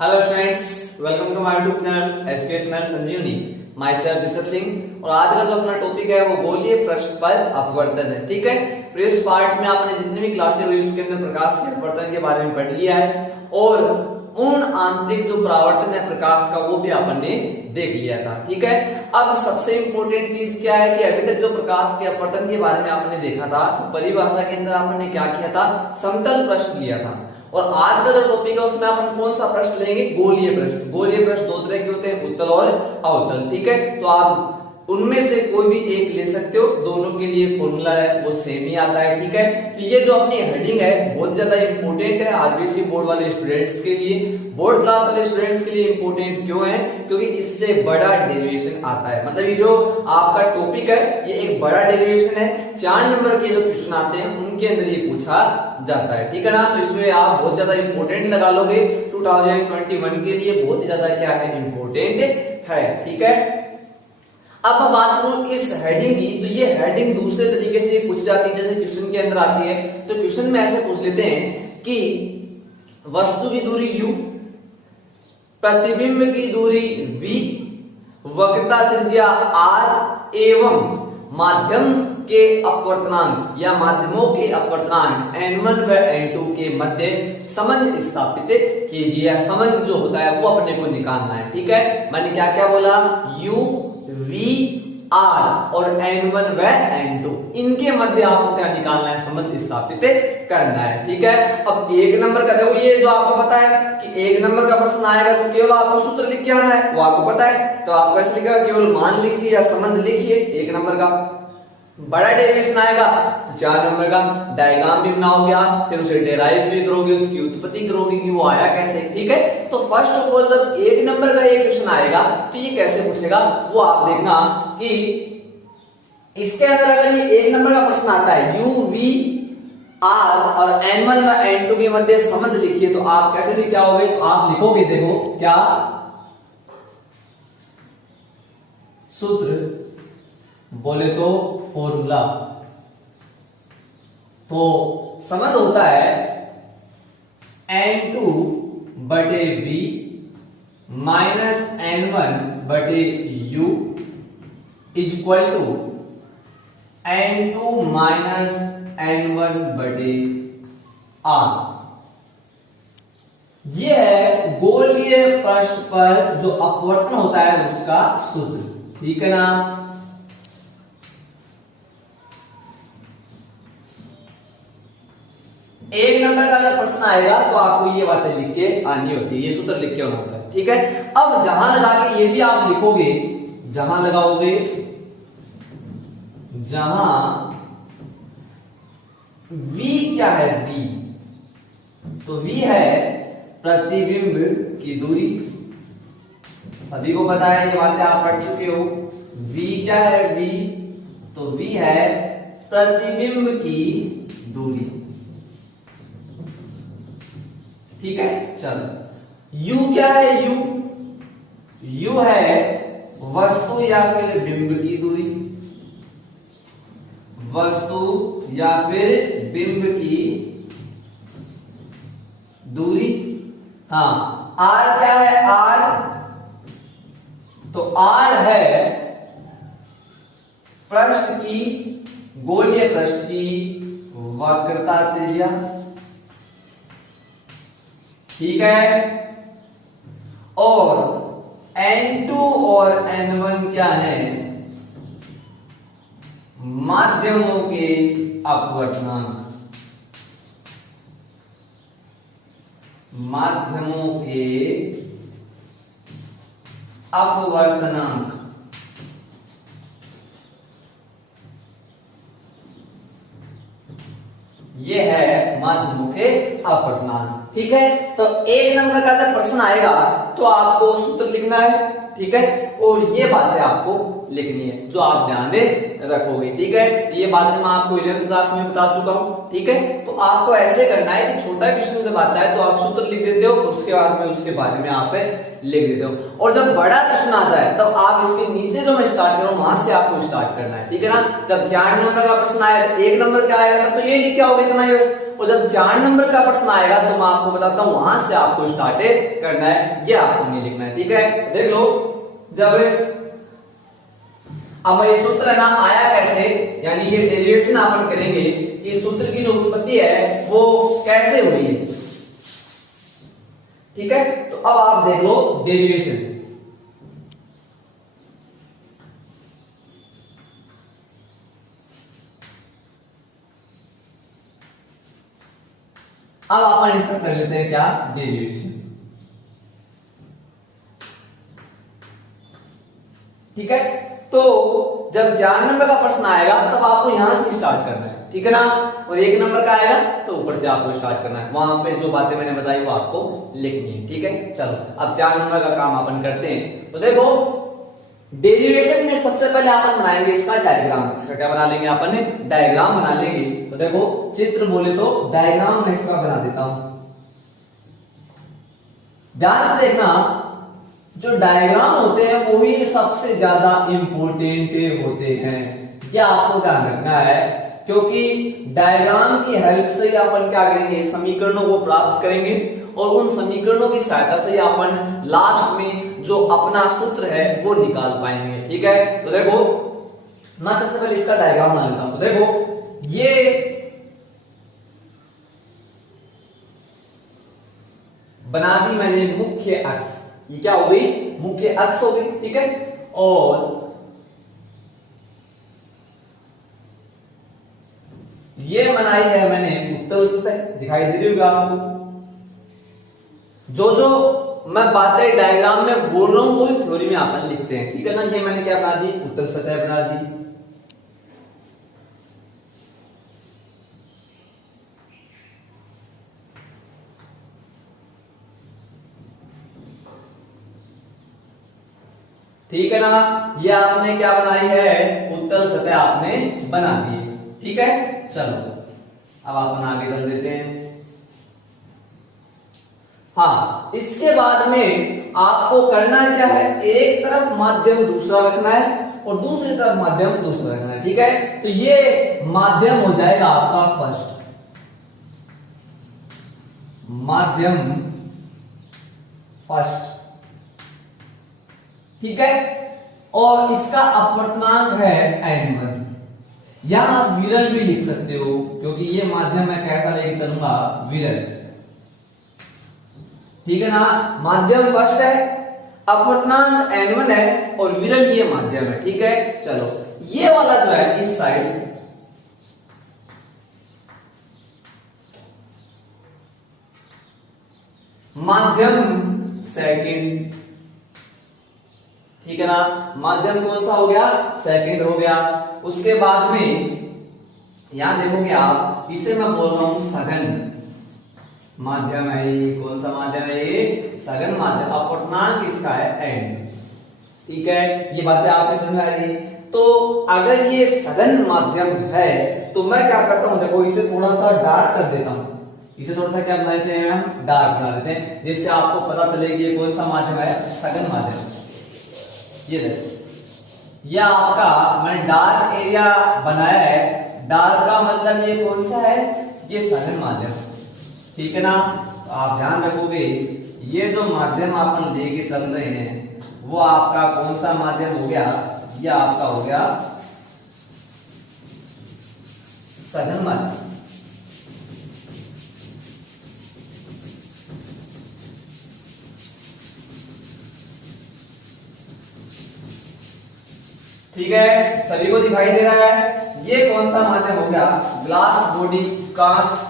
Hello students, welcome to my YouTube channel educational Sanjeevani. Myself Rishabh Singh. और आज का जो अपना टॉपिक है वो गोलीय पृष्ठ पर अपवर्तन है। ठीक है, प्रीवियस पार्ट में आपने जितनी भी क्लासें हुई उसके अंदर प्रकाश के अपवर्तन के बारे में पढ़ लिया है और पूर्ण आंतरिक जो परावर्तन है प्रकाश का वो भी आपने देख लिया था। ठीक है, अब सबसे इंपॉर्टेंट चीज क्या है कि अभी तक जो प्रकाश के अपवर्तन के बारे में आपने देखा था तो परिभाषा के अंदर आपने क्या किया था, समतल पृष्ठ लिया था। और आज का जो टॉपिक है उसमें अपन कौन सा प्रश्न लेंगे, गोलीय प्रश्न। गोलीय प्रश्न दो तरह के होते हैं, उत्तल और अवतल। ठीक है, तो आप उनमें से कोई भी एक ले सकते हो, दोनों के लिए फॉर्मूला है वो सेम ही आता है। ठीक है, तो ये जो अपनी हेडिंग है बहुत ज्यादा इंपॉर्टेंट है आरबीसी बोर्ड वाले स्टूडेंट्स के लिए, बोर्ड क्लास वाले स्टूडेंट्स के लिए इंपॉर्टेंट क्यों है, क्योंकि इससे बड़ा डेरिवेशन आता है। मतलब ये जो आपका टॉपिक है ये एक बड़ा डेरिवेशन है। 4 नंबर के जो क्वेश्चन आते हैं उनके अंदर ये पूछा जाता है। ठीक है ना, तो इसमें आप बहुत ज्यादा इंपॉर्टेंट लगा लोगे, 2021 के लिए बहुत ही ज्यादा क्या है, इंपॉर्टेंट है। ठीक है, अब मैं बात करूं इस हेडिंग की, तो ये हेडिंग दूसरे तरीके से पूछ जाती है जैसे क्वेश्चन के अंदर आती है। तो क्वेश्चन में ऐसे पूछ लेते हैं कि वस्तु की दूरी u, प्रतिबिंब की दूरी v, वक्रता त्रिज्या r एवं माध्यम के अपवर्तनांक या माध्यमों के अपवर्तनांक n1 व n2 के मध्य संबंध स्थापित कीजिए। या संबंध जो होता है वो अपने को निकालना है। ठीक है, मैंने क्या क्या बोला, u v r और n1 व n2 इनके मध्य आपको क्या निकालना है, संबंध स्थापित करना है। ठीक है, अब एक नंबर का देखो, ये जो आपको पता है कि एक नंबर का प्रश्न आएगा तो केवल आपको सूत्र लिख के आना है, वो आपको पता है। तो आपको ऐसे लिखेगा, केवल मान लिखिए या संबंध लिखिए एक नंबर का। बड़ा डेरिवेशन आएगा तो 4 नंबर का डायग्राम भी बनाओगे आप, फिर उसे डेराइव भी करोगे, उसकी उत्पत्ति करोगे कि वो आया कैसे। ठीक है, तो फर्स्ट ऑफ ऑल जब 1 नंबर का ये क्वेश्चन आएगा तो ये कैसे पूछेगा वो आप देखना कि इसके अंदर अगर ये 1 नंबर का प्रश्न आता है u v r और n1 व n2 के मध्य संबंध लिखिए, तो आप कैसे लिख आओगे, तो आप लिखोगे, देखो क्या सूत्र बोले तो फॉर्मूला। तो संबंध होता है n2 बटे v माइनस n1 बटे u is equal to n2 minus n1 बटे r। यह है गोलीय पृष्ठ पर जो अपवर्तन होता है उसका सूत्र। ठीक है ना, एक नंबर का अगर प्रश्न आएगा तो आपको ये बातें लिख के आनी होती है, ये सूत्र लिख के आना होता है। ठीक है, अब जहां लगा के ये भी आप लिखोगे, जहां लगाओगे, जहां v क्या है, v तो v है प्रतिबिंब की दूरी। सभी को पता है, ये बातें आप पढ़ चुके हो। v क्या है, v तो v है प्रतिबिंब की दूरी। ठीक है, चलो u क्या है, u है वस्तु या फिर बिंब की दूरी, वस्तु या फिर बिंब की दूरी। हाँ, r क्या है, r तो r है पृष्ठ की, गोलीय पृष्ठ की वक्रता त्रिज्या। ठीक है, और n2 और n1 क्या है, माध्यमों के अपवर्तनांक, माध्यमों के अपवर्तनांक। ये है माध्यमों के अपवर्तनांक। ठीक है, तो 1 नंबर का जब प्रश्न आएगा तो आपको सूत्र लिखना है। ठीक है, और ये बातें आपको लिखनी है, जो आप ध्यान में रखोगे। ठीक है, ये बातें मैं आपको 11th क्लास में बता चुका हूँ। ठीक है, तो आपको ऐसे करना है कि छोटा क्वेश्चन जब आता है तो आप सूत्र लिख देते हो, उसके बाद में उसके बारे में आप लिख देते हो, और जब बड़ा क्वेश्चन आता है तब आप इसके नीचे जो मैं स्टार्ट कर रहा हूँ वहां से आपको स्टार्ट करना है। ठीक है ना, जब 4 नंबर का प्रश्न आएगा, 1 नंबर का आएगा तब तो ये लिख के आओगे इतना ही बस, और जब 4 नंबर का प्रश्न आएगा तो मैं आपको बताता हूँ वहां से आपको स्टार्ट करना है, ये आपको नहीं लिखना है। ठीक है, देख लो, जब अब ये सूत्र है ना आया कैसे, यानी ये डेरिवेशन अपन करेंगे, ये सूत्र की जो उत्पत्ति है वो कैसे हुई है। ठीक है, तो अब आप देख लो डेरिवेशन। अब अपन इसका कर लेते हैं क्या, डेरिवेशन। ठीक है, तो जब 4 नंबर का प्रश्न आएगा तब आपको यहां से स्टार्ट करना है। ठीक है ना, और 1 नंबर का आएगा तो ऊपर से आपको स्टार्ट करना है, वहां पे जो बातें मैंने बताई वो आपको लिखनी है। ठीक है, चलो अब 4 नंबर का काम अपन करते हैं। तो देखो डेरिवेशन में सबसे पहले अपन बनाएंगे इसका डायग्राम। इसका क्या बना लेंगे अपन, डायग्राम बना लेंगे। तो देखो चित्र बोले तो डायग्राम में इसका बना देता हूं, ध्यान से देखना, जो डायग्राम होते हैं वो ही सबसे ज्यादा इंपॉर्टेंट होते हैं, क्या आपको ध्यान रखना है, क्योंकि डायग्राम की हेल्प से ही अपन क्या करेंगे, समीकरणों को प्राप्त करेंगे, और उन समीकरणों की सहायता से अपन लास्ट में जो अपना सूत्र है वो निकाल पाएंगे। ठीक है, तो देखो मैं सबसे पहले इसका डायग्राम बना लेता हूं। तो देखो ये बना दी मैंने मुख्य अक्ष, ये क्या हो गई, मुख्य अक्ष हो गई। ठीक है, और ये बनाई है मैंने उत्तल सतह, दिखाई दे रही होगी आपको। जो जो मैं बातें डायग्राम में बोल रहा हूं वो थ्योरी में अपन लिखते हैं। ठीक है ना, ये मैंने क्या बना दी, उत्तल सतह बना दी। ठीक है ना, ये आपने क्या बनाई है, उत्तल सतह आपने बना दी। ठीक है, चलो अब अपन आगे चल देते हैं। हाँ, इसके बाद में आपको करना क्या है, एक तरफ माध्यम दूसरा रखना है और दूसरी तरफ माध्यम दूसरा रखना है। ठीक है, तो ये माध्यम हो जाएगा आपका फर्स्ट, माध्यम फर्स्ट। ठीक है, और इसका अपवर्तनांक है n1। यहां आप विरल भी लिख सकते हो, क्योंकि ये माध्यम मैं कैसा लेके चलूंगा, विरल। ठीक है ना, माध्यम फर्स्ट है, अपवर्तनांक n1 है, और विरल ये माध्यम है। ठीक है, चलो ये वाला जो है इस साइड, माध्यम सेकंड। ठीक है ना, माध्यम कौन सा हो गया, सेकंड हो गया। उसके बाद में यहां देखोगे आप, इसे मैं बोल रहा हूं सघन माध्यम है। ये कौन सा माध्यम है, ये सघन माध्यम, अपवर्तनांक इसका है n। ठीक है, ये बातें आपने समझ में आ रही। तो अगर ये सघन माध्यम है तो मैं क्या करता हूं, देखो इसे थोड़ा सा डार्क कर देता हूं, इसे थोड़ा सा क्या बना देते हैं, हम डार्क बना देते हैं, जिससे आपको पता चले कि ये कौन सा माध्यम है, सघन माध्यम। ये देखो, यह आपका मैंने डार्क एरिया बनाया है, डार्क का मतलब ये कौन सा है, ये सघन माध्यम। ठीक है ना, तो आप ध्यान रखोगे ये जो माध्यम आप लेके चल रहे हैं वो आपका कौन सा माध्यम हो गया, ये आपका हो गया सघन माध्यम। ठीक है, सभी को दिखाई दे रहा है, ये कौन सा माध्यम हो गया, ग्लास बॉडी, कांच,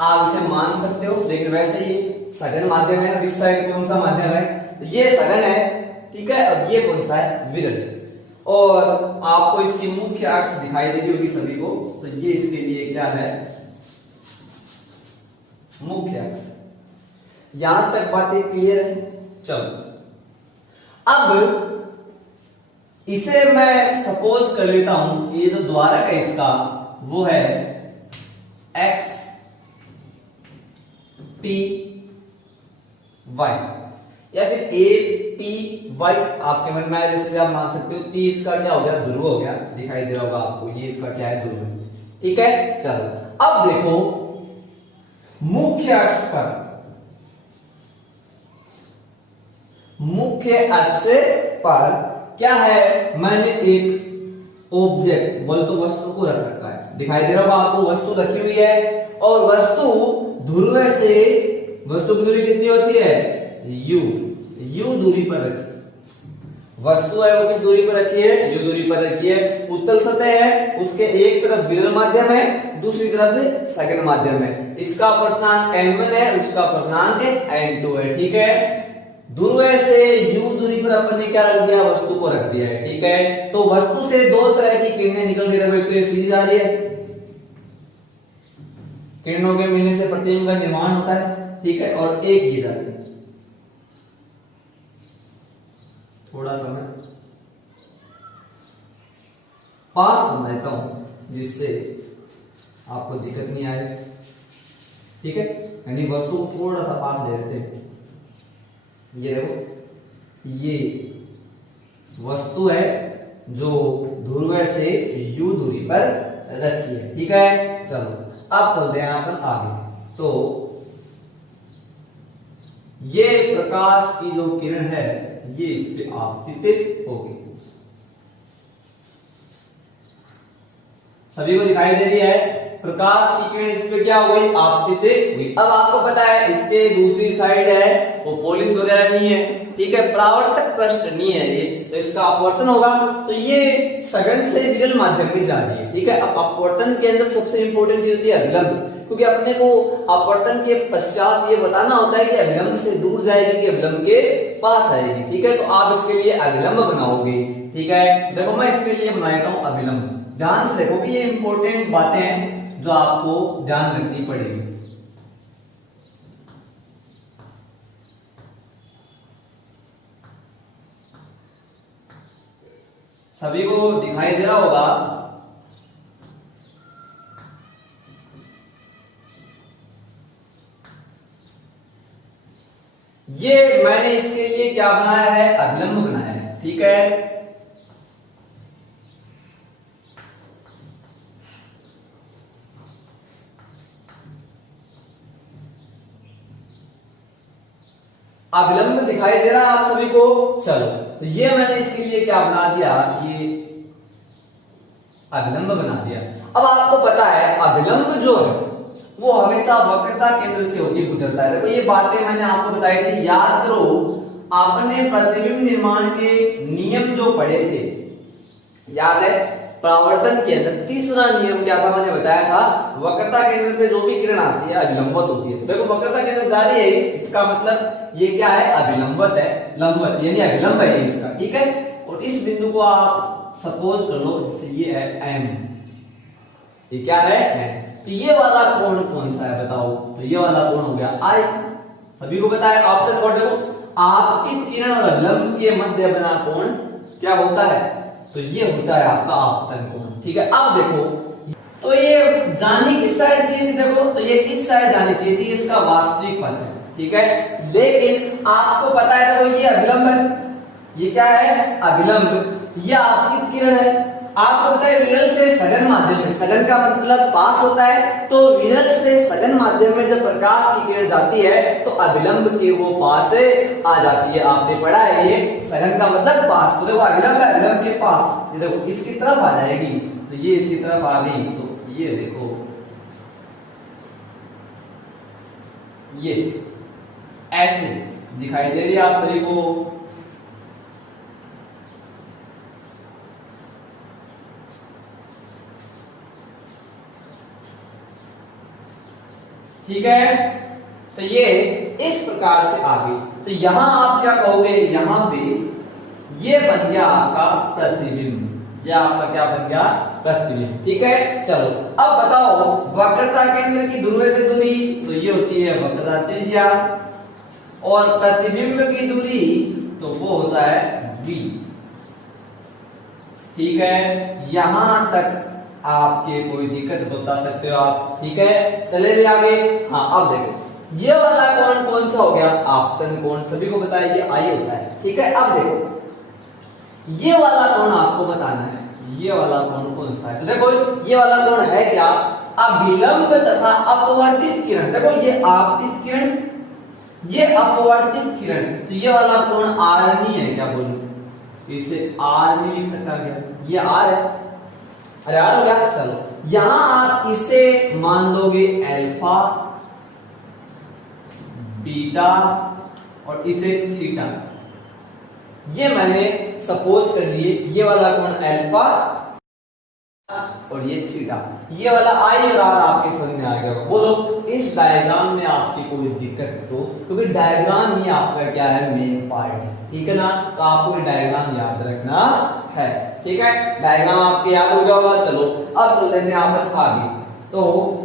आप इसे मान सकते हो, लेकिन वैसे ही सघन माध्यम है। इस साइड कौन सा माध्यम है, तो ये सघन है। ठीक है, अब ये कौन सा है, विरल। और आपको इसकी मुख्य अक्ष दिखाई दे रही होगी सभी को, तो ये इसके लिए क्या है, मुख्य अक्ष। यहां तक बातें क्लियर है। चलो अब इसे मैं सपोज कर लेता हूं कि ये जो द्वारक है इसका वो है एक्स पी वाई, या फिर ए पी वाई आपके मन में आया, जैसे भी आप मान सकते हो। पी इसका क्या हो गया, ध्रुव हो गया, दिखाई दे रहा होगा आपको, ये इसका क्या है, ध्रुव है। ठीक है, चलो अब देखो मुख्य अक्ष पर, मुख्य अक्ष पर क्या है, मैंने एक ऑब्जेक्ट बोल तो वस्तु को रख रखा है, दिखाई दे रहा होगा आपको, वस्तु रखी हुई है और वस्तु ध्रुव से, वस्तु की दूरी कितनी होती है, u दूरी पर रखी, वस्तु है वो किस दूरी पर रखी है, u दूरी पर रखी है। उत्तल सतह है, उसके एक तरफ विरल माध्यम है, दूसरी तरफ सघन माध्यम है, इसका अपर्तनांक n1 है, उसका अपर्तनांक n2 है। ठीक है, ध्रुव से u दूरी पर अपन ने क्या रख दिया, वस्तु को रख दिया है। ठीक है, तो वस्तु से दो तरह की किरणें निकल रही है, एक तो ये सीधी जा रही है, किरणों के मिलने से प्रतिबिंब का निर्माण होता है। ठीक है, और एक ये जा रही है, थोड़ा सा मैं पास बना देता हूं जिससे आपको दिक्कत नहीं आए। ठीक है, यानी वस्तु को थोड़ा सा पास ले लेते हैं। ये देखो, ये वस्तु है जो ध्रुव से u दूरी पर रखी है। ठीक है, चलो अब चलते हैं अपन आगे। तो ये प्रकाश की जो किरण है ये इस पे आपतित होगी, सभी को दिखाई दे रही है, प्रकाश की किरण इस पे क्या हुई, आपतित हुई। अब आपको पता है इसके दूसरी साइड है वो पॉलिश वगैरह नहीं है। ठीक है, परावर्तक पृष्ठ नहीं है ये, तो इसका अपवर्तन होगा, तो ये सघन से विरल माध्यम में जा रही है। ठीक है, अब अपवर्तन के अंदर सबसे इंपॉर्टेंट चीज होती है अभिलंब, क्योंकि अपने को अपवर्तन के पश्चात ये बताना होता है कि अभिलंब से दूर जाएगी कि अभिलंब के पास आएगी। ठीक है, तो आप इसके लिए अभिलंब बनाओगे। ठीक है, देखो मैं इसके लिए बनाता हूं अभिलंब, ध्यान से देखो कि ये इंपॉर्टेंट बातें हैं जो आपको ध्यान रखनी पड़ेगी। सभी को दिखाई दे रहा होगा, ये मैंने इसके लिए क्या बनाया है, अभिलंब बनाया है। ठीक है, अभिलंब दिखाई दे रहा है आप सभी को। चलो, तो ये मैंने इसके लिए क्या बना दिया, ये अभिलंब बना दिया। अब आपको पता है अभिलंब जो है वो हमेशा वक्रता केंद्र से होकर गुजरता है। देखो ये बातें मैंने आपको बताई थी, याद करो आपने प्रतिबिंब निर्माण के नियम जो पढ़े थे, याद है, परावर्तन के अंदर तीसरा नियम क्या था, मैंने बताया था, वक्रता केंद्र पे जो भी किरण आती है अभिलंबवत होती है। देखो वक्रता केंद्र जा रही है, इसका मतलब ये क्या है, अभिलंबवत है, लंबवत यानी अभिलंब है इसका। ठीक है, और इस बिंदु को आप सपोज कर लो जैसे ये है M, ये क्या है M, तो ये वाला कोण कौन सा है बताओ, तो ये वाला कोण हो गया I। सभी को पता है आपतन कोण, देखो आपतित किरण और अभिलंब के मध्य बना कोण क्या होता है, तो ये होता है आपका आपतन कोण। ठीक है, अब देखो तो ये जानी किस साइड चाहिए थी, देखो तो ये किस साइड जानी चाहिए थी, इसका वास्तविक पथ है। ठीक है, लेकिन आपको पता है देखो ये अभिलंब है, ये क्या है अभिलंब, ये आपतित किरण है। आपको पता है विरल से सघन माध्यम में, सघन का मतलब पास होता है, तो विरल से सघन माध्यम में जब प्रकाश की किरण जाती है तो अभिलंब के वो पास आ जाती है। आपने पढ़ा है ये, सघन का मतलब पास, तो देखो अभिलंब है, अभिलंब के पास, ये देखो इसकी तरफ आ जाएगी, तो ये इसी तरफ आ गई, तो ये देखो ये ऐसे दिखाई दे रही है आप सभी को। ठीक है, तो ये इस प्रकार से आ गई, तो यहां आप क्या कहोगे, यहां पे ये बन गया आपका प्रतिबिंब, ये आपका क्या बन गया, प्रतिबिंब। ठीक है, चलो अब बताओ वक्रता केंद्र की ध्रुव से दूरी, तो ये होती है वक्रता त्रिज्या, और प्रतिबिंब की दूरी तो वो होता है v। ठीक है, यहां तक आपके कोई दिक्कत बता सकते हो आप, ठीक है। चले जाइए आगे। हाँ अब देखो ये वाला कोण कौन सा हो गया, आपतन कोण, सभी को पता है ये आई होता है, ठीक है। अब देखो ये वाला कोण आपको बताना है, ये वाला कोण कौन सा है। तो देखो ये वाला कोण है क्या, अभिलंब तथा अपवर्तित किरण। देखो ये आपतित किरण, ये अपवर्तित किरण, तो ये वाला कोण आर नहीं है क्या, बोलो इसे आर नहीं लिख सकता क्या, ये आर है, अरे आर हो गया। चलो यहां आप इसे मान लोगे अल्फा, बीटा और इसे थीटा, ये मैंने सपोज कर लिए। ये वाला कोण अल्फा और ये थीटा, ये वाला आई और आर आपके समझ में आ गया। बोलो इस डायग्राम में आपकी कोई दिक्कत है तो, क्योंकि डायग्राम ही आपका क्या है, मेन पार्ट है, ठीक है ना। तो आपको डायग्राम याद रखना है, ठीक है। डायग्राम आपके याद हो गया होगा। चलो अब चलते हैं यहाँ पर आगे। तो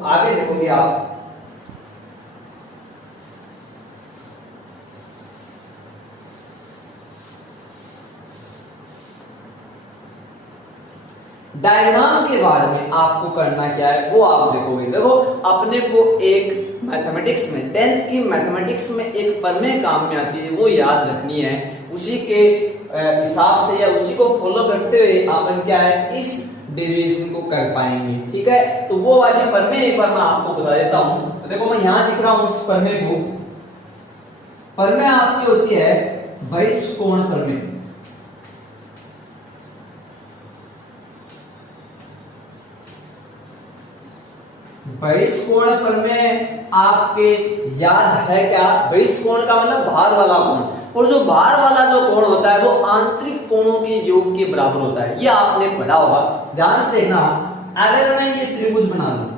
आगे देखोगे आप, डायग्राम के बारे में आपको करना क्या है वो आप देखोगे। देखो अपने को एक मैथमेटिक्स में 10th की मैथमेटिक्स में एक प्रमेय काम में आती है, वो याद रखनी है। उसी के हिसाब से या उसी को फॉलो करते हुए अपन क्या है इस डेरिवेशन को कर पाएंगे, ठीक है। तो वो वाली प्रमेय एक बार मैं आपको बता देता हूं। तो देखो मैं यहां दिख रहा हूं उस प्रमेय को। प्रमेय आपकी होती है बहिष्कोण प्रमेय। बहिष्कोण प्रमेय आपके याद है क्या, बहिष्कोण का मतलब बाहर वाला कोण, और जो बाहर वाला जो कोण होता है वो आंतरिक कोणों के योग के बराबर होता है, ये आपने पढ़ा होगा। ध्यान से देखना, अगर मैं ये त्रिभुज बना लूं,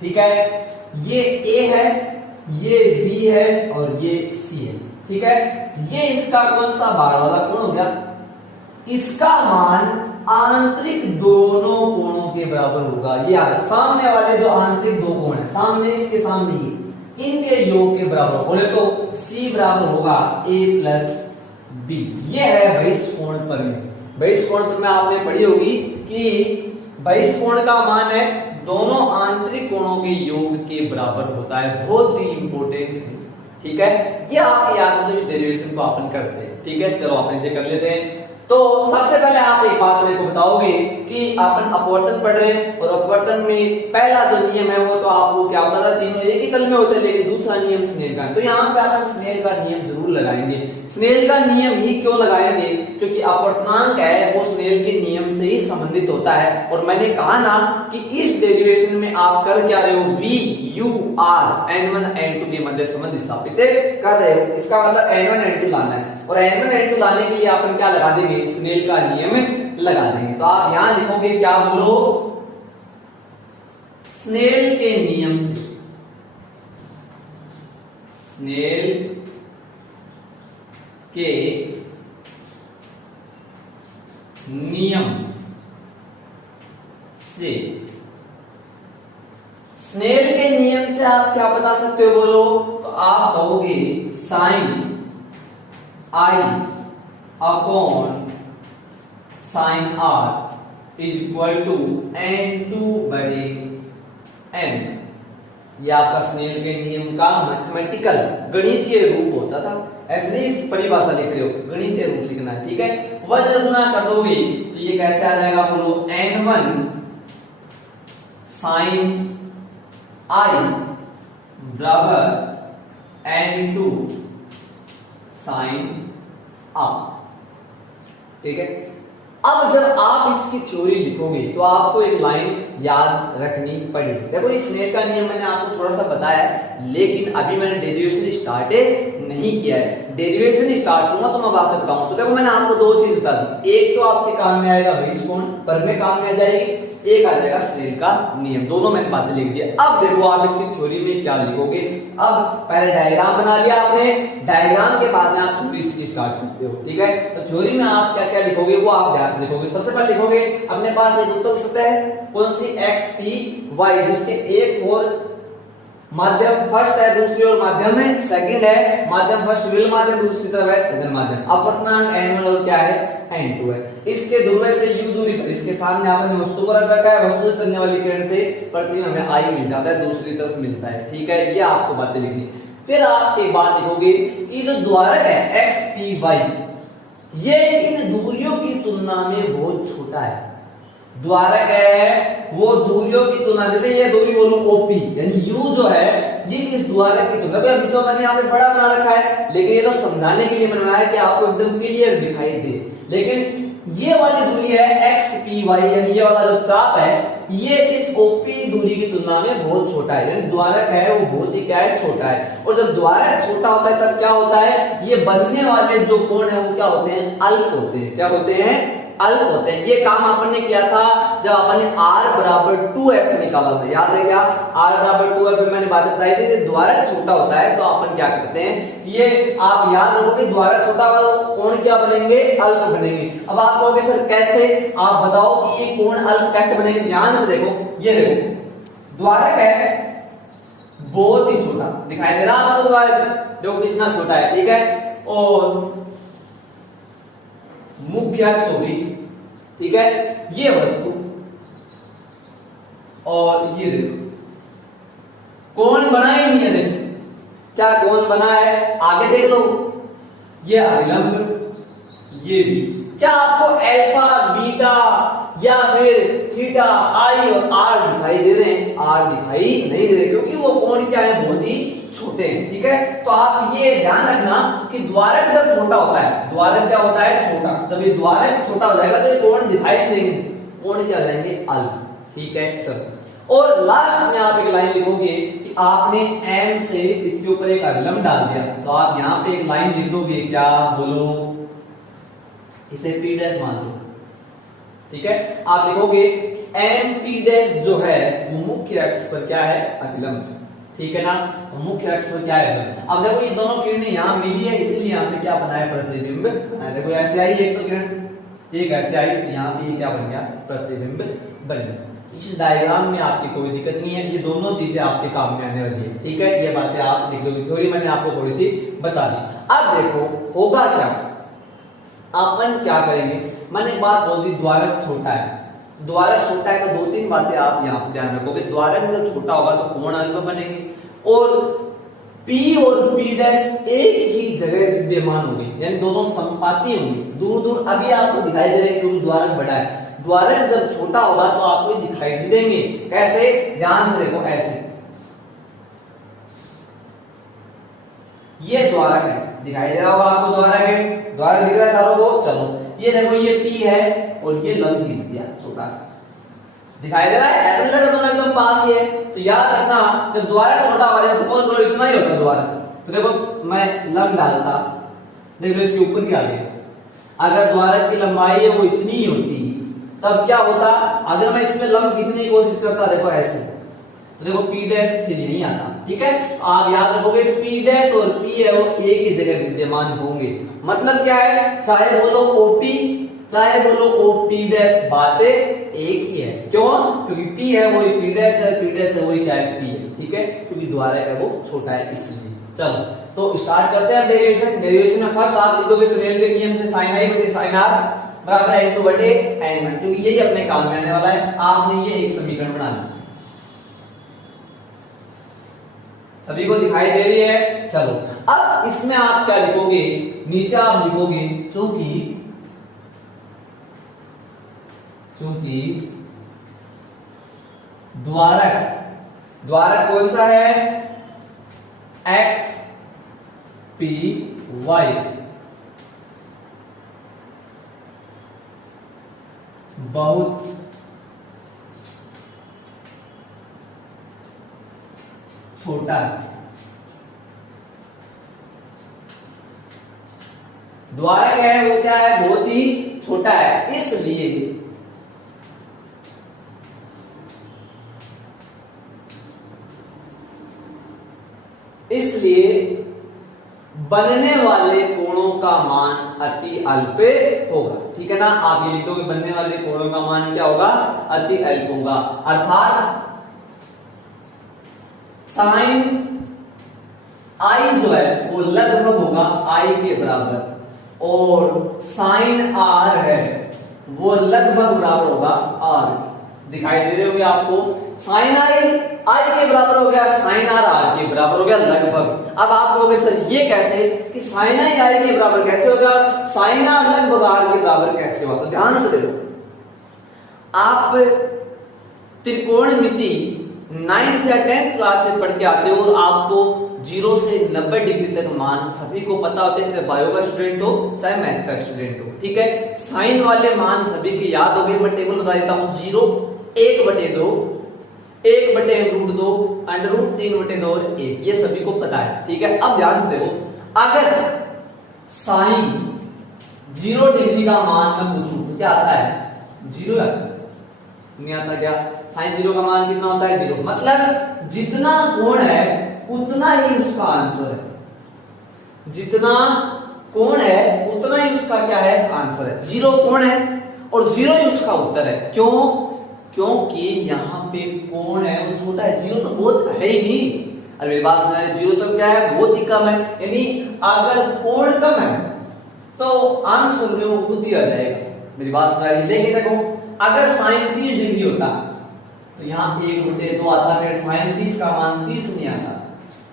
ठीक है, ये ए है, ये बी है और ये सी है, ठीक है। ये इसका कौन सा बाहर वाला कोण हो गया, इसका मान आंतरिक दोनों कोणों के बराबर होगा। ये सामने वाले जो आंतरिक दो कोण है, सामने इसके सामने ये, इनके योग के बराबर, बोले तो C बराबर होगा A प्लस बी। ये है बहिष्कोण प्रमेय। बहिष्कोण प्रमेय आपने पढ़ी होगी कि बहिष्कोण का मान है दोनों आंतरिक कोणों के योग के बराबर होता है, बहुत ही इंपॉर्टेंट है, ठीक है। ये आपकी याद है तो इस डेरिवेशन को अपन करते हैं, ठीक है। चलो अपन इसे कर लेते हैं। तो सबसे पहले आप एक बात मेरे को बताओगे कि अपन अपवर्तन पढ़ रहे हैं, और अपवर्तन में पहला जो नियम है वो तो आपको क्या होता था, तीनों एक ही तल में होते हैं, लेकिन दूसरा नियम स्नेल का है। तो यहाँ पे अपन स्नेल का नियम जरूर लगाएंगे। स्नेल का नियम ही क्यों लगाएंगे, क्योंकि अपवर्तनांक है वो स्नेल के नियम से ही संबंधित होता है। और मैंने कहा ना कि इस डेरिवेशन में आप कर क्या रहे हो, we you are n1 n2 के मध्य संबंध स्थापित कर रहे हो। इसका मतलब n1 n2 लाना है, और n1 n2 लाने के लिए अपन क्या लगा देंगे, स्नेल का नियम लगा देंगे। तो आप यहां लिखोगे क्या, बोलो स्नेल के नियम से, स्नेल के नियम से। स्नेल के नियम से आप क्या बता सकते हो, बोलो तो आप कहोगे sine I upon sine R is equal to n2/n। ये आपका स्नेल के नियम का मैथमेटिकल गणितीय रूप होता था। ऐसे नहीं इस परिभाषा लिख रहे हो, गणितीय रूप लिखना है, ठीक है। वजन गुना कर दोगे तो ये कैसे आ जाएगा, बोलो n1 साइन आई बराबर n2 साइन आर, ठीक है। अब जब आप इसकी थ्योरी लिखोगे तो आपको एक लाइन याद रखनी पड़ेगी। देखो ये स्नेल का नियम मैंने आपको थोड़ा सा बताया है, लेकिन अभी मैंने डेरिवेशन स्टार्ट नहीं किया है। डेरिवेशन स्टार्ट करूंगा तो मैं बात बताऊंगा। तो देखो मैंने आपको दो चीज बता दी, एक तो आपके काम में आएगा बहिष्कोण प्रमेय काम में आ जाएगी, एक आ जाएगा स्नेल का नियम। दोनों मैंने बातें लिख दी। अब देखो आप इसकी थ्योरी में क्या लिखोगे। अब पहले डायग्राम बना लिया आपने, डायग्राम के बाद में आप थ्योरी इसकी स्टार्ट करते हो, ठीक है। तो थ्योरी में आप क्या क्या लिखोगे वो आप ध्यान से लिखोगे। सबसे पहले लिखोगे अपने पास एक उत्तल सतह है, कौन सी, एक्स पी वाई, जिसके एक और माध्यम फर्स्ट है दूसरी ओर माध्यम में सेकंड है, माध्यम फर्स्ट रियल माध्यम दूसरी तरफ है सेकंड माध्यम। अपवर्तनांक n1 और क्या है n2 है। इसके ध्रुव से u दूरी पर इसके सामने आपने वस्तु को रख रखा है, वस्तु से चलने वाली किरण से प्रतिबिंब हमें I मिल जाता है, दूसरी तरफ मिलता है। ठीक है, ये आपको बातें लिखनी। फिर आप एक बात लिखोगे कि जो द्वारक है x p y ये इन दूरियों की तुलना में बहुत छोटा है। द्वारक है वो दूरियों की तुलना, जैसे ये दूरी बोलूं OP यानी U जो है ये इस द्वारक की तुलना, अभी तो मैंने यहाँ पे बड़ा बना रखा है लेकिन ये तो समझाने के लिए मैंने बनाया कि आपको एकदम क्लियर दिखाई दे। लेकिन ये वाली दूरी है XPY यानी ये वाला जो चाप है ये इस OP दूरी की तुलना में बहुत छोटा है, यानी द्वारक है वो बहुत ही क्या है छोटा है। और जब द्वारक छोटा होता है तब क्या होता है, ये बनने वाले जो कोण है वो क्या होते हैं अल्प होते हैं। क्या होते हैं अल्प होते हैं। ये काम अपन ने किया था जब अपन ने r बराबर 2f निकाला था, याद है क्या, r बराबर 2f मैंने बात बताई थी कि द्वारक छोटा होता है तो अपन क्या करते हैं, ये आप याद रखोगे द्वारक छोटा होगा तो कोण क्या बनेंगे अल्प बनेंगे। अब आप कहोगे सर कैसे, आप बताओ कि ये कोण अल्प कैसे बनेंगे। ध्यान से देखो, ये देखो द्वारक है बहुत ही छोटा, दिखाई दे रहा है आपको द्वारक जो कितना छोटा है, ठीक है, और मुख्य अक्ष होगी, ठीक है, ये वस्तु और ये देखो कोण बना ही नहीं है। देखो क्या कोण बना है, आगे देख लो, ये अभिलंब ये भी। क्या आपको अल्फा बीटा या फिर थीटा आई और आर दिखाई दे रहे हैं, आर दिखाई नहीं दे रहे क्योंकि वो कोण क्या है बहुत ही छोटे हैं। ठीक है, तो आप ये ध्यान रखना कि द्वारक जब छोटा होता है, द्वारक क्या होता है छोटा, जब ये द्वारक छोटा हो जाएगा तो ये कोण दिखाई नहीं देंगे, कोण क्या रहेंगे अल्प। ठीक है, चलो, और लास्ट में आप एक लाइन लिखोगे कि आपने m से इसके ऊपर एक अभिलंब डाल दिया तो आप यहाँ पे एक लाइन लिख दोगे, क्या बोलो, इसे p डैश मान लो। ठीक है, आप लिखोगे m p डैश जो है वो मुख्य अक्ष पर क्या है अभिलंब। ठीक है ना, मुख्य अक्ष पर क्या है। अब देखो ये दोनों किरणें यहाँ मिली है इसलिए यहाँ पे क्या बना है प्रतिबिंब। देखो ऐसे आई एक तो किरण, एक ऐसे आई, यहाँ पे क्या बन गया प्रतिबिंब बन गया। इस डायग्राम में आपकी कोई दिक्कत नहीं है, ये दोनों चीजें आपके काम में आने वाली है। ठीक है, ये बातें आप लिख दोगे, थ्योरी मैंने आपको थोड़ी सी बता दी। अब देखो होगा क्या, अपन क्या करेंगे, मैंने एक बात बोल दी द्वारक छोटा है, द्वारक छोटा है तो दो तीन बातें आप यहाँ पे ध्यान रखोगे। द्वारक जब छोटा होगा तो कोण अल्प बनेंगे और P और P डैश एक ही जगह विद्यमान होंगे, यानी दोनों संपाती होंगे, दूर दूर अभी आपको दिखाई दे रहे हैं क्योंकि द्वारक बड़ा है। द्वारक जब छोटा होगा तो आपको दिखाई नहीं देंगे, कैसे, ध्यान से देखो, ऐसे ये द्वारक है, दिखाई दे रहा होगा आपको द्वारक है, द्वारक दिख रहा है सारों को। चलो ये देखो ये P है और ये लंब खींच दिया छोटा सा, दिखाई दे रहा है, ऐसा लग रहा है एकदम पास ही है। तो याद रखना जब द्वारक छोटा हो जाए, सपोज करो इतना ही होता द्वारक, तो देखो मैं लंब डालता, देखो इसके ऊपर ही आ गया, अगर द्वारक की लंबाई है वो इतनी ही होती तब क्या होता, अगर मैं इसमें लंब खींचने की कोशिश करता, देखो ऐसे, तो देखो P डैश के लिए नहीं आता। ठीक है, तो आप याद रखोगे P डैश और P है वो एक ही जगह विद्यमान होंगे। मतलब क्या है, चाहे बोलो OP चाहे बोलो OP डैश, बातें एक ही है। क्यों, क्योंकि P है वही P डैश है, P डैश है वही क्या है P है। ठीक है, क्योंकि द्वारक है वो छोटा है इसलिए। चलो तो स्टार्ट करते हैं डेरिवेशन। डेरिवेशन में फर्स्ट आप लिखोगे स्नेल के नियम से sin i बटे sin r बराबर n2 बटे n1, क्योंकि यही अपने काम में आने वाला है। आपने ये एक समीकरण बनाना, सभी को दिखाई दे रही है। चलो अब इसमें आप क्या लिखोगे, नीचे आप लिखोगे चूंकि द्वारक कौन सा है, x p y, बहुत छोटा है, द्वारक है वो क्या है बहुत ही छोटा है, इसलिए बनने वाले कोणों का मान अति अल्प होगा। ठीक है ना, आप ये लिखोगे बनने वाले कोणों का मान क्या होगा, अति अल्प होगा। अर्थात साइन आई जो है वो लगभग होगा आई के बराबर और साइन आर है वो लगभग बराबर होगा आर। दिखाई दे रहे होंगे आपको, साइन आई आई के बराबर हो गया, साइन आर के बराबर हो गया लगभग। अब आप कहोगे सर ये कैसे कि साइन आई के बराबर कैसे हो गया, साइन आर लगभग आर के बराबर कैसे हुआ। तो ध्यान से देखो, आप त्रिकोणमिति 9th या 10th क्लास से पढ़ के आते हो और आपको 0 से 90 डिग्री तक मान सभी को पता होते हैं, चाहे बायो का स्टूडेंट हो चाहे मैथ का स्टूडेंट हो, ठीक है। साइन वाले मान सभी के याद हो गए, मैं टेबल बता देता हूं। 0 1/2 1/√2 √3/2 और 1, ये सभी को पता है, ठीक है। अब ध्यान से देखो, अगर साइन 0 डिग्री का मान मैं पूछूं तो क्या आता है, 0 आता है, नहीं आता क्या। साइन 0 का मान कितना होता है, 0। मतलब जितना कोण है उतना ही उसका आंसर है, जितना कोण है उतना ही उसका क्या है, आंसर है। 0 कोण है और 0 ही उसका उत्तर है। क्यों? क्योंकि यहाँ पे कोण है वो छोटा है, 0 तो बहुत है ही नहीं। अरे मेरी बात सुना, 0 तो क्या है, बहुत ही कम है। यानी अगर कोण कम है तो आंसर में वो खुद ही आ जाएगा। मेरी बात सुना रही है। लेकिन देखो, अगर साइन 30 डिग्री होता तो यहाँ 1/2 आता, फिर साइन 30 का मान 30 नहीं आता।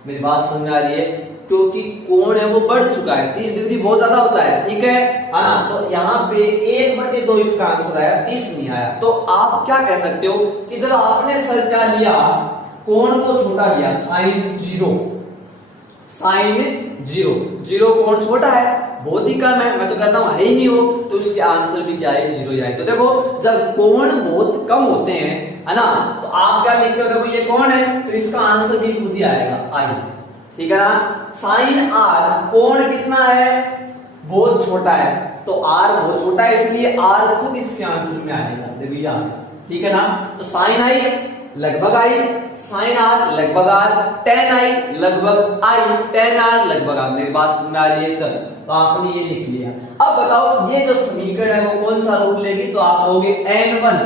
मेरी बात समझ आ रही है, क्योंकि कोण है वो बढ़ चुका है, 30 डिग्री बहुत ज्यादा होता है, ठीक है ना। तो यहाँ पे 1/2 इसका आंसर आया, 30 नहीं आया। तो आप क्या कह सकते हो कि जब आपने सर क्या लिया, कोण को छोटा लिया, साइन 0, साइन 0 कोण छोटा है, बहुत ही कम है, मैं तो कहता हूं है ही नहीं हो, तो उसके आंसर भी क्या है, 0 ही आए। तो देखो, जब कोण बहुत कम होते हैं, है ना, तो आप क्या लिखते हो, देखो ये कोण है तो इसका आंसर भी खुद ही आएगा, आई, ठीक है ना। साइन आर, कोण कितना है, बहुत छोटा है, तो आर बहुत छोटा है, इसलिए आर खुद इसके आंसर में आएगा, देखो ये आ गया, ठीक है ना। तो साइन आई लगभग आई, साइन आर लगभग आर, टेन आई लगभग आई, टेन आर लगभग आर। मेरी बात समझ में आ रही है, चलो तो आपने ये लिख लिया। अब बताओ ये जो समीकरण है वो कौन सा रूप लेगी, तो आप लोगे n1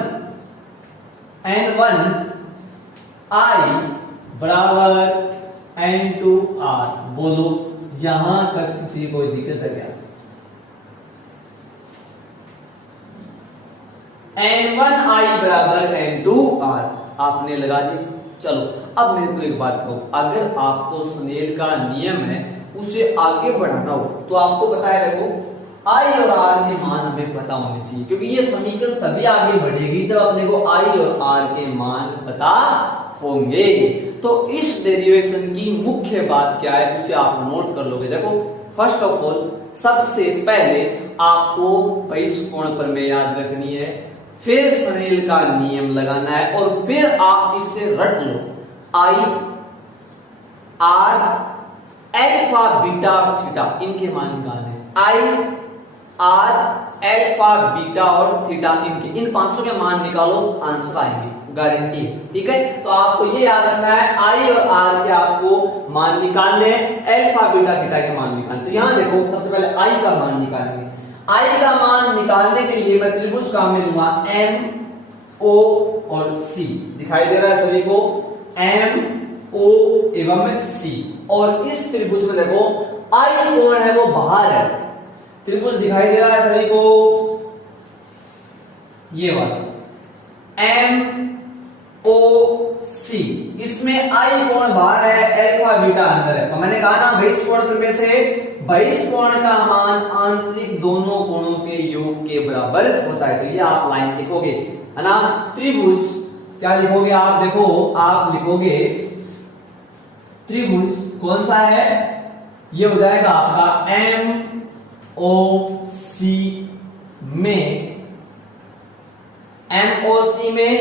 i बराबर n2 r। बोलो यहां तक किसी को दिक्कत है क्या? n1 i बराबर n2 r आपने लगा दी। चलो अब मेरे को एक बात कहो, अगर आपको स्नेल का नियम है उसे आगे बढ़ाना हो तो आपको पता है, देखो आई और आर के मान हमें पता होने चाहिए, क्योंकि ये समीकरण तभी आगे बढ़ेगी जब अपने को आई और आर के मान पता होंगे। तो इस डेरिवेशन की मुख्य बात क्या है उसे आप नोट कर लोगे। देखो, फर्स्ट ऑफ ऑल सबसे पहले आपको बहिष्कोण प्रमेय याद रखनी है, फिर स्नेल का नियम लगाना है और फिर आप इससे रट लो आई आर एल्फा बीटा और थीटा, इनके मान निकालने हैं। आई आर एल्फा बीटा और थीटा, इनके इन पांचों के मान निकालो, आंसर आएंगे, गारंटी है, ठीक है। तो आपको ये याद रखना है, आई और आर के आपको मान निकालने हैं, एल्फा बीटा थीटा के मान निकालने। तो यहां देखो, सबसे पहले आई का मान निकालेंगे। आई का मान निकालने के लिए मैं त्रिभुज काम में लूंगा एम ओ और सी, दिखाई दे रहा है सभी को, एम ओ एवं सी। और इस त्रिभुज में देखो आई कोण है वो बाहर है, त्रिभुज दिखाई दे रहा है सभी को, ये वाला एम ओ सी, इसमें आई कोण बाहर है, एल्फा बीटा अंदर है। तो मैंने कहा ना, बहिष्कोण प्रमेय से बहिष्कोण का मान आंतरिक दोनों कोणों के योग के बराबर होता है। तो ये आप लाइन लिखोगे, है ना। त्रिभुज क्या लिखोगे आप, देखो आप लिखोगे त्रिभुज कौन सा है, ये हो जाएगा आपका एम ओ सी में, एम ओ सी में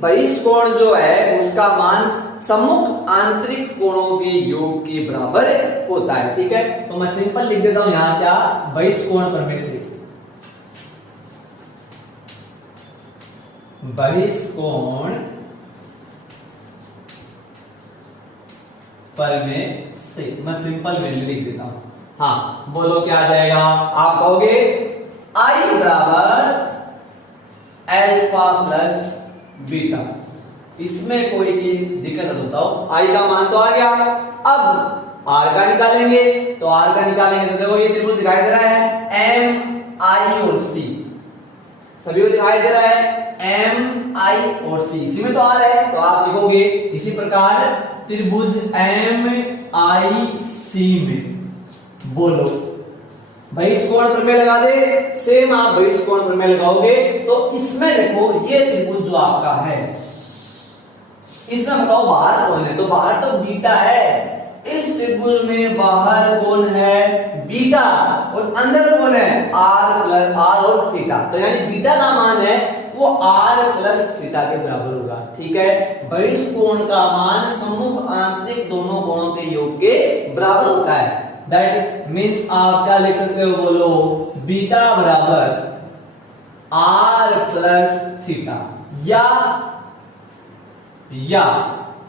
बहिष्कोण जो है उसका मान सम्मुख आंतरिक कोणों के योग के बराबर होता है, ठीक है। तो मैं सिंपल लिख देता हूं यहां क्या, बहिष्कोण प्रमेय से, बहिष्कोण प्रमेय से मैं सिंपल वे में लिख देता हूं। हाँ बोलो क्या आ जाएगा, आप कहोगे आई बराबर एल्फा प्लस बीटा, इसमें कोई भी दिक्कत है बताओ। आई का मान तो आ गया, अब आर का निकालेंगे। तो आर का निकालेंगे तो देखो ये त्रिभुज दिखाई दे रहा है एम आई और सी, सभी को दिखाई दे रहा है एम आई और सी, इसी में तो आर है तो आप लिखोगे इसी प्रकार त्रिभुज एम आई सी में बोलो बहिष्कोण प्रमेय लगा दे। सेम आप बहिष्कोण प्रमेय लगाओगे तो इसमें देखो ये त्रिभुज जो आपका है इसमें बताओ बाहर कौन है, तो बाहर तो बीटा है। इस त्रिभुज में बाहर कौन है, बीटा, और अंदर कौन है, आर प्लस आर और थीटा। तो यानी बीटा का मान है वो आर प्लस थीटा के बराबर होगा। ठीक है, बहिष्कोण का मान सम्मुख आंतरिक दोनों कोणों के योग के बराबर होता है। दैट मीन्स आप क्या लिख सकते हो, बोलो बीटा बराबर आर प्लस थीटा, या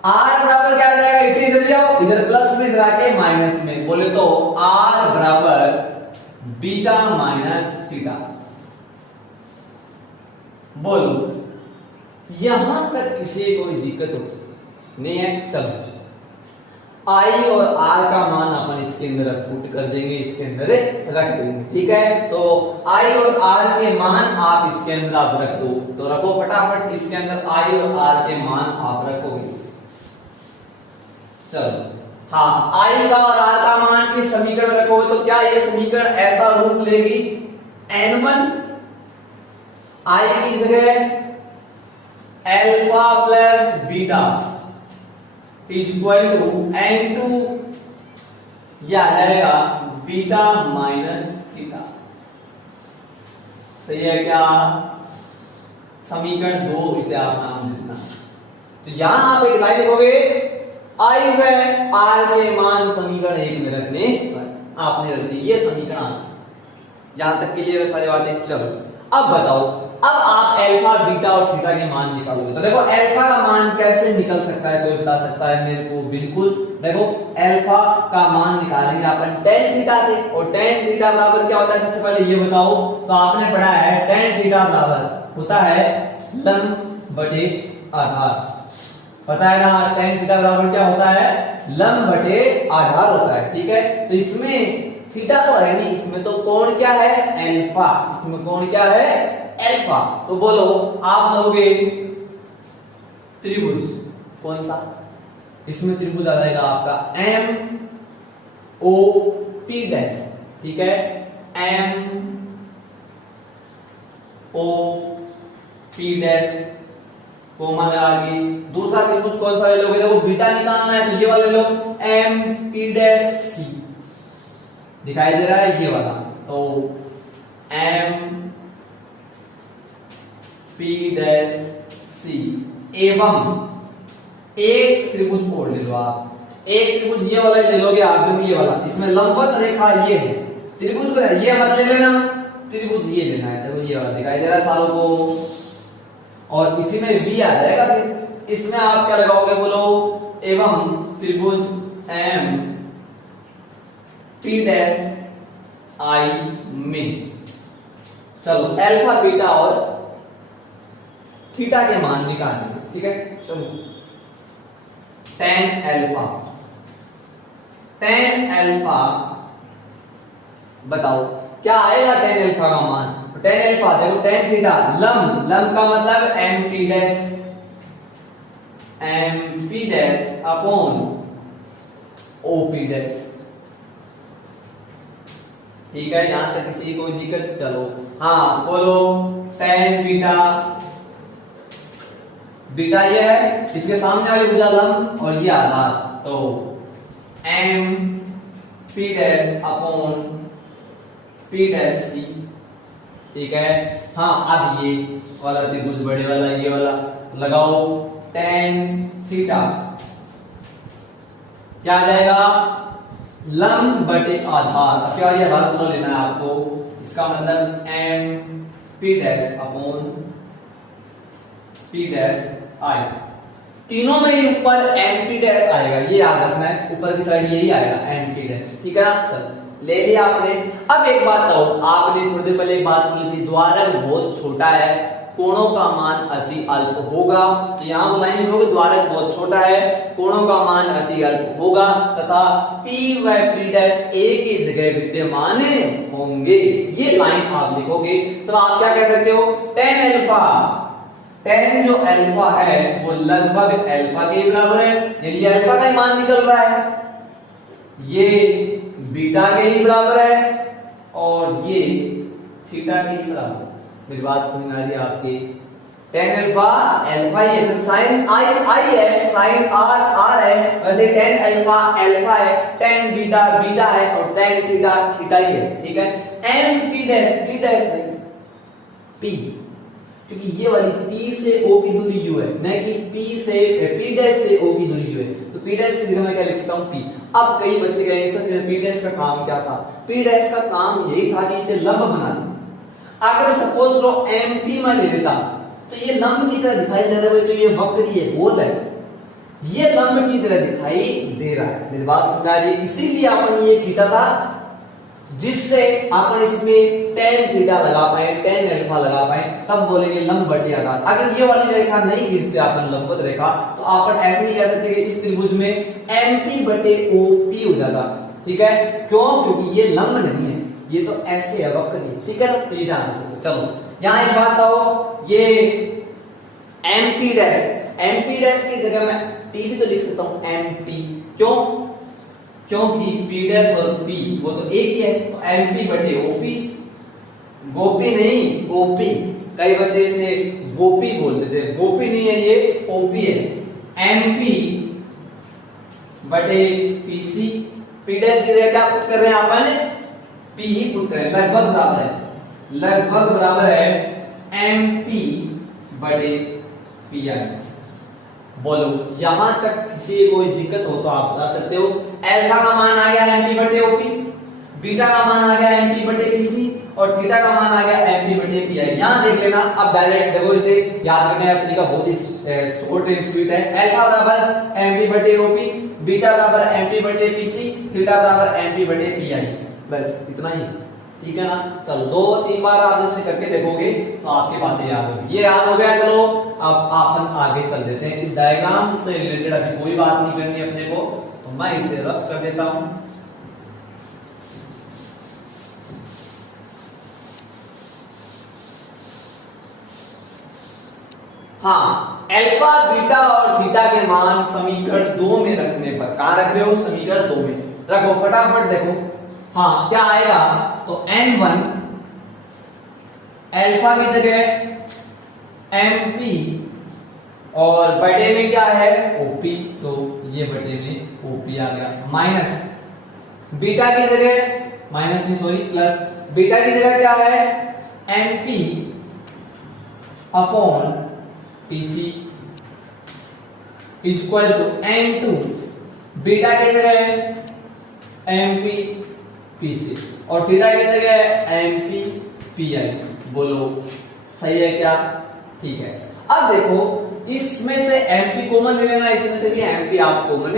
आर बराबर क्या रहेगा, इसे इधर जाओ, इधर प्लस में इधर आके माइनस में, बोले तो आर बराबर बीटा माइनस थीटा। बोलो यहां तक किसी कोई दिक्कत हो नहीं है। चलो आई और आर का मान अपन इसके अंदर पुट कर देंगे, इसके अंदर रख देंगे। ठीक है, तो आई और आर के मान आप इसके अंदर आप रख दो, तो रखो फटाफट इसके अंदर आई और आर के मान आप रखोगे। चलो हाँ, आई का और आर का मान की समीकरण रखोगे तो क्या ये समीकरण ऐसा रूप लेगी, n1 आई की जगह alpha plus beta is equal to n2, यह आ जाएगा बीटा माइनस थीटा। सही है क्या, समीकरण 2 इसे आप नाम देना। तो यहां आप एक लाइन लिखोगे, आई व आर के मान समीकरण 1 में रखने पर आपने रख दी ये समीकरण। यहां तक क्लियर है सारी बातें। चलो अब बताओ, अब आप अल्फा बीटा और थीटा के मान निकालोगे तो देखो अल्फा का मान कैसे निकल सकता है, कोई बता सकता है मेरे को? बिल्कुल, देखो अल्फा का मान निकालेंगे अपन tan थीटा से, और tan थीटा बराबर क्या होता है सबसे पहले ये बताओ। तो आपने पढ़ा है tan थीटा बराबर होता है लंब बटे आधार, पता है ना, tan थीटा बराबर क्या होता है, लंब बटे आधार होता है। ठीक है, तो इसमें थीटा तो है नहीं, इसमें तो कोण क्या है, अल्फा, इसमें कोण क्या है, अल्फा। तो बोलो आप लोगे त्रिभुज कौन सा, इसमें त्रिभुज आ जाएगा आपका एम ओ पी डैश। ठीक है, M O P dash comma लगा के दूसरा त्रिभुज कौन सा ले लोगे, देखो बीटा निकालना है तो ये वाला ले लो, एम पी डैश सी दिखाई दे रहा है ये वाला। तो एम पी डैश सी एवं एक त्रिभुज और ले लो आप, एक त्रिभुज ये वाला ले लोगे आप, भी ये वाला, इसमें लंबवत रेखा ये है, त्रिभुज को ये मत ले लेना, त्रिभुज ये लेना है। देखो ये वाला दिखाई दे रहा है सारों को, और इसी में भी आ जाएगा। फिर इसमें आप क्या लगाओगे, बोलो एवं त्रिभुज एम पी डैश आई में। चलो अल्फा बीटा और थीटा के मान निकालने। ठीक है, चलो tan अल्फा बताओ क्या आएगा tan अल्फा का मान। tan अल्फा देखो tan थीटा लंब, लंब का मतलब M P dash upon O P dash. ठीक है, यहां तक किसी को दिक्कत? चलो हाँ बोलो tan बीटा, बीटा ये है, इसके सामने वाली भुजा लंब और ये आधार, तो M P dash upon P dash C. ठीक है, हाँ अब ये वाला त्रिभुज बड़े वाला ये वाला लगाओ, tan थीटा क्या आ जाएगा, लंब बटे आधार, क्या ये आधार पूरा लेना है आपको, इसका मतलब M P dash upon P dash I. तीनों में ही ऊपर एम पी डैश आएगा, ये याद रखना है, ऊपर की साइड यही आएगा एम पी डैश। ठीक है ना, चल ले लिया आपने। अब एक बात बताओ, आपने थोड़ी देर पहले एक बात बोली थी, द्वारक बहुत छोटा है कोणों का मान अति अल्प होगा। तो यहाँ वो लाइन लिखोगे, द्वारक बहुत छोटा है, कोणों का मान अति अल्प होगा तथा P व P' एक ही जगह विद्यमान होंगे। ये लाइन आप लिखोगे तो आप क्या कह सकते हो, tan अल्फा, tan जो अल्फा है वो लगभग अल्फा के बराबर है, यानी अल्फा का ही मान निकल रहा है, ये बीटा के ही बराबर है और ये थीटा के ही बराबर। मेरी बात समझ में आ रही है आपकी? tan अल्फा अल्फा ये तो sin i है, sin r है, वैसे tan अल्फा अल्फा है, tan बीटा बीटा है और tan थीटा थीटा ही है। ठीक है, m p डैश नहीं p, क्योंकि ये वाली p से o की दूरी u है, न कि p डैश से o की दूरी u है। तो p डैश की जगह मैं क्या लिख सकता हूं, p। अब कई बच्चे गए सर p डैश का काम क्या था? p डैश का काम यही था कि इसे लंब बना दे। अगर सपोज करो mp में ले लेता तो ये लंब की तरह दिखाई दे रहा है, तो ये वक्र ये गोल है, ये लंब की तरह दिखाई दे रहा है। मेरी बात समझ आ रही है? इसीलिए अपन ये खींचा था जिससे अपन इसमें tan थीटा लगा पाए, tan अल्फा लगा पाए, तब बोलेंगे लंबवती आकार। अगर ये वाली रेखा नहीं खींचते अपन लंबवत रेखा, तो अपन ऐसे नहीं कह सकते कि इस त्रिभुज में mp बटे op हो जाता। ठीक है, क्यों? क्योंकि ये लंब नहीं है, ये तो ऐसे है, वक्र नहीं। ठीक है, तो ये ध्यान रखो। चलो यहां एक बात आओ, ये mp डैश की जगह मैं p भी तो लिख सकता हूं, mp। क्यों? क्योंकि p डैश और p वो तो एक ही है, तो mp बटे op, गोपी नहीं op। कई बच्चे इसे गोपी बोलते थे, गोपी नहीं है, ये op है। mp बटे pc, p डैश की जगह क्या पुट कर रहे हैं अपन, p ही पुट कर रहे हैं, लगभग बराबर है, लगभग बराबर है mp बटे pi। बोलो यहां तक किसी को दिक्कत हो तो आप बता सकते हो। अल्फा का मान आ गया mp बटे op, बीटा का मान आ गया mp बटे pc और थीटा का मान आ गया mp बटे pi। यहां देख लेना, अब डायरेक्ट देखो, इसे याद करने का तरीका बहुत ही शॉर्ट एंड स्वीट है। अल्फा बराबर mp बटे op, बीटा बराबर mp बटे pc, थीटा बराबर mp बटे pi। बस इतना ही, ठीक है ना? चलो 2-3 बार आप जब से करके देखोगे तो आपकी बातें याद होगी। ये याद हो गया, चलो अब अपन आगे चल देते हैं। इस डायग्राम से रिलेटेड अभी कोई बात नहीं करनी अपने को, तो मैं इसे रफ कर देता हूं। हाँ, अल्फा बीटा और थीटा के मान समीकरण 2 में रखने पर, कहां रख रहे हो, समीकरण 2 में रखो, फटाफट देखो। हाँ, क्या आएगा, तो n1 अल्फा की जगह mp और बटे में क्या है op, तो ये बटे में op आ गया, माइनस बीटा की जगह, माइनस नहीं सॉरी प्लस, बीटा की जगह क्या है mp upon pc equal to n2 beta की जगह mp pc और थीटा की जगह mp pi। बोलो सही है क्या? ठीक है। अब देखो, इसमें से mp कॉमन ले लेना, इसमें से भी mp आप कॉमन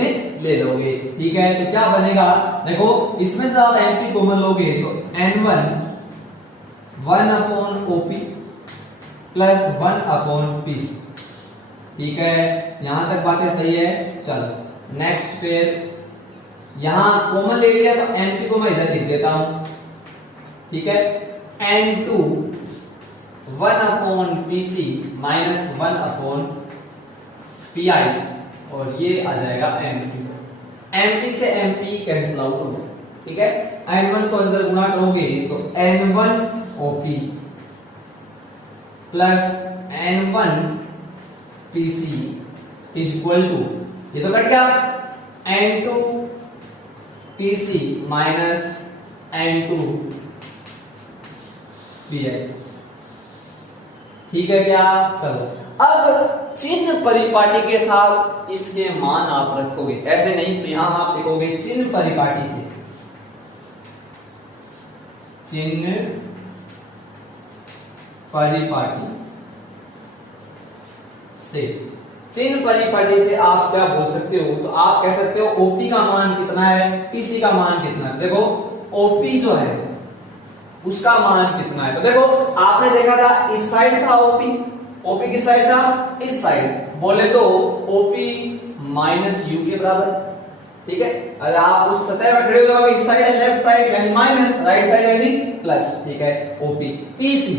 ले लोगे। ठीक है, तो क्या बनेगा, देखो इसमें से आप mp कॉमन लोगे तो n1 1 upon op plus 1 upon pc। ठीक है, यहां तक बातें सही है। चलो नेक्स्ट, फिर यहां कॉमन ले लिया तो mp को मैं इधर लिख देता हूं। ठीक है, n2 1 upon pc minus 1 upon pi और ये आ जाएगा mp से mp कैंसिल आउट होगा। ठीक है, n1 को अंदर गुणा करोगे तो n1 op plus n1 pc is equal to, ये तो कट गया, n2 pc minus n2 pi। ठीक है क्या? चलो अब चिन्ह परिपाटी के साथ इसके मान आप रखोगे, ऐसे नहीं तो यहां आप लिखोगे चिन्ह परिपाटी से, चिन्ह परिपाटी से, चिन्ह परिपाटी से आप क्या बोल सकते हो, तो आप कह सकते हो OP का मान कितना है, PC का मान कितना है। देखो OP जो है उसका मान कितना है। तो देखो आपने देखा था इस साइड था ओपी, ओपी किस साइड था, इस साइड, बोले तो ओपी माइनस यू के बराबर, ठीक है। अगर आप उस सतह पर खड़े हो जाओगे, इस साइड है लेफ्ट साइड यानी माइनस, राइट साइड यानी प्लस, ठीक है। ओपी पीसी,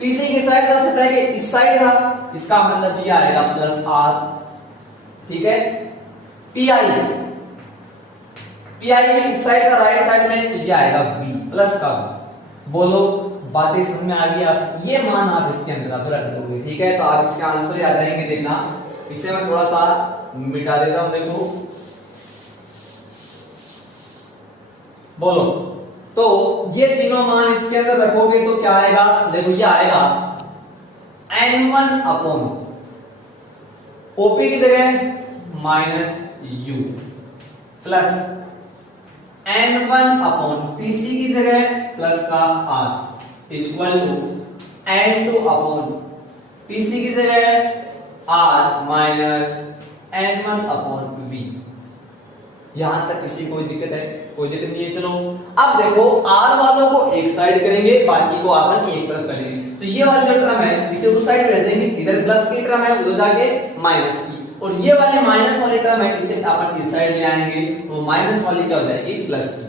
पीसी की साइड का सतह के इस साइड था, इसका मतलब ये आएगा प्लस आर, ठीक है। पीआई, पीआई के इस साइड का राइट साइड में ये आएगा वी प्लस का, बोलो बातें समझ में आ गई। आप ये मान आप इसके अंदर आप रख दोगे, ठीक है। तो आप इसके आंसर याद रहेंगे, देखना। इसे मैं थोड़ा सा मिटा देता हूं, देखो बोलो। तो ये तीनों मान इसके अंदर रखोगे तो क्या आएगा, देखो ये आएगा n1 अपॉन ओपी की जगह minus U plus n1 upon PC की जगह प्लस का r equal to n2 upon PC की जगह r minus n1 upon v। यहां तक किसी कोई दिक्कत है, कोई दिक्कत नहीं है। चलो अब देखो r वालों को एक साइड करेंगे, बाकी को अपन एक तरफ करेंगे। तो ये वाली जो टर्म है इसे उस साइड भेज देंगे, इधर प्लस की टर्म है उधर जाके माइनस की, और ये वाले माइनस वाली टर्म है इसे अपन इस साइड ले आएंगे, तो माइनस वाली क्या हो जाएगी, प्लस की।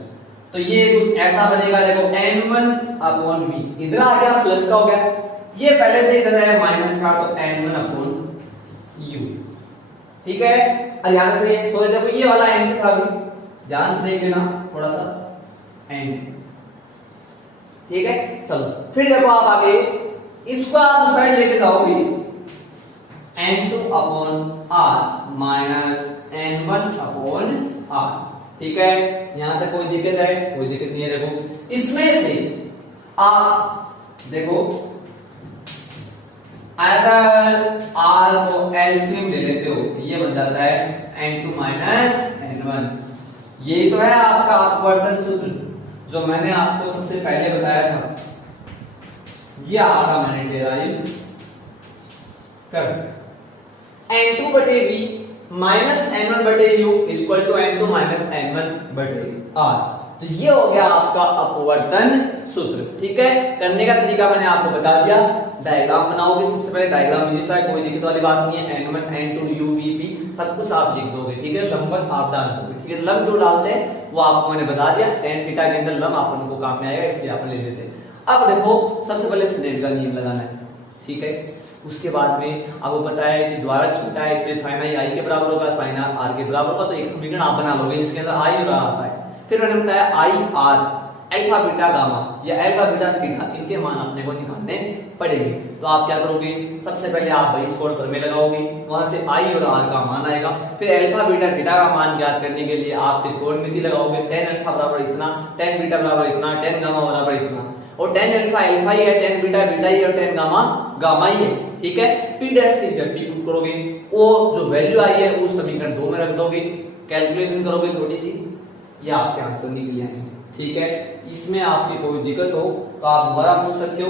तो ये कुछ ऐसा बनेगा, देखो n1 अपॉन v, इधर आ गया प्लस का हो गया, ये पहले से इधर है माइनस का, तो n1 अपॉन u, ठीक है। अब ध्यान से सोच, देखो ये वाला n था, अभी ध्यान से देख लेना थोड़ा सा n, ठीक है। चलो फिर देखो आप आगे इसको आप उस साइड लेके जाओगे, n2 upon r minus n1 upon r, ठीक है। यहां तक कोई दिक्कत है, कोई दिक्कत नहीं है। देखो इसमें से आप देखो अगर r को एलसीएम ले लेते हो, ये बन जाता है n2 माइनस n1। यही तो है आपका अपवर्तन सूत्र जो मैंने आपको सबसे पहले बताया था, ये आपका मैंने दे रहा है कर n2 बटे v माइनस n1 बटे u equal to n2 minus n1 बटे r। तो ये हो गया आपका अपवर्तन सूत्र, ठीक है। करने का तरीका मैंने आपको बता दिया, डायग्राम बनाओगे सबसे पहले, डायग्राम जैसा है, कोई दिक्कत वाली बात नहीं है। n1 n2 u v p सब कुछ आप लिख दोगे, ठीक है। लंबवत आप डाल दोगे, ठीक है। लंब जो डालते हैं वो आपको मैंने बता दिया, tan थीटा के अंदर लंब अपन को काम में आएगा, इसलिए अपन ले लेते हैं। अब देखो सबसे पहले स्नेल का नियम लगाना है, ठीक है। उसके बाद में आपको पता है कि द्वारा छोटा है इसलिए sin i के बराबर होगा, sin r के बराबर होगा, तो एक समीकरण आप बना लोगे जिसके अंदर i और r आता है। फिर मैंने बताया i r alpha beta gamma या अल्फा बीटा थीटा, इनके मान अपने को निकालने पड़ेंगे। तो आप क्या करोगे, सबसे पहले आप बेस कोड पर में लगाओगे, वहां से i और r का मान आएगा। फिर अल्फा बीटा थीटा का मान ज्ञात करने के लिए आप त्रिकोणमिति लगाओगे, tan अल्फा बराबर इतना, tan बीटा बराबर इतना, tan गामा बराबर इतना, और tan अल्फा अल्फा ही है, tan बीटा बीटा ही है, और tan गामा गामा ही है, ठीक है। p डैश की जब p पुट करोगे, वो जो वैल्यू आई है उस समीकरण 2 में रख दोगे, कैलकुलेशन करोगे थोड़ी सी, ये आपके आंसर निकल आएंगे, ठीक है। इसमें आपकी कोई दिक्कत हो तो आप दोबारा पूछ सकते हो।